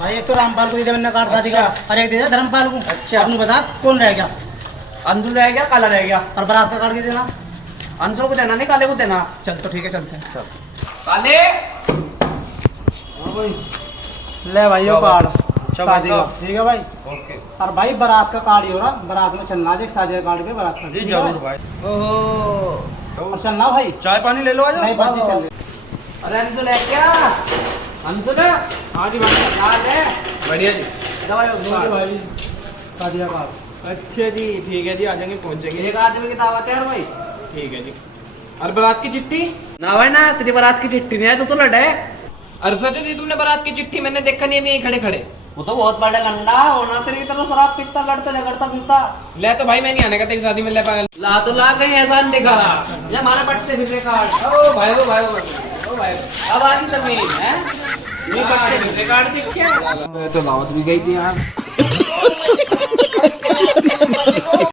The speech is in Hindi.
भाई एक तो रामपाल को दे दिया मैंने कार्ड शादी का, और एक दे दिया धर्मपाल को। अच्छा। अब बता कौन रह गया? अंजुल रह गया, काला रह गया। और बारात का कार्ड भी देना। अंजुल को देना नहीं, काले को देना। चल तो ठीक है, चलते हैं। चल काले। ले भाई वो कार्ड शादी का। साहब। ठीक है भाई। ओके और भाई बारात का कार्ड ही हो रहा, बारात में चलना है, शादी का कार्ड पे बारात का। जी ठीक है जरूर भाई? भाई। ओहो। और चलना भाई। चाय पानी ले लो आज। नहीं बात चल रही। अरे अंजुल है क्या? अंजुल हाँ जी भाई। याद है? बढ़िया जी। दवाई भाई शादी का कार्ड। अच्छा जी, ठीक है जी, आ जाएंगे, पहुंच जाएंगे। एक आदमी की दावत है यार भाई। ठीक है जी। और बारात की चिट्ठी? ना भाई ना, तेरी बारात की चिट्ठी नहीं है, तू तो लड़े। अरे सच जी, तुमने बारात की चिट्ठी मैंने देखा नहीं, अभी यहीं खड़े खड़े। वो तो बहुत बड़ा लंडा होना, तेरी तरह शराब पीता लड़ता झगड़ता फिरता। ले तो भाई मैं नहीं आने का तेरी शादी में, ले पागल। ला तो ला कहीं ऐसा नहीं दिखा ये हमारे पट्टे फिरने कार्ड। ओ भाई ओ भाई ओ भाई। अब आ गई जमीन है, ये पट्टे फिरने कार्ड दिख क्या? तो दावत भी गई थी यार।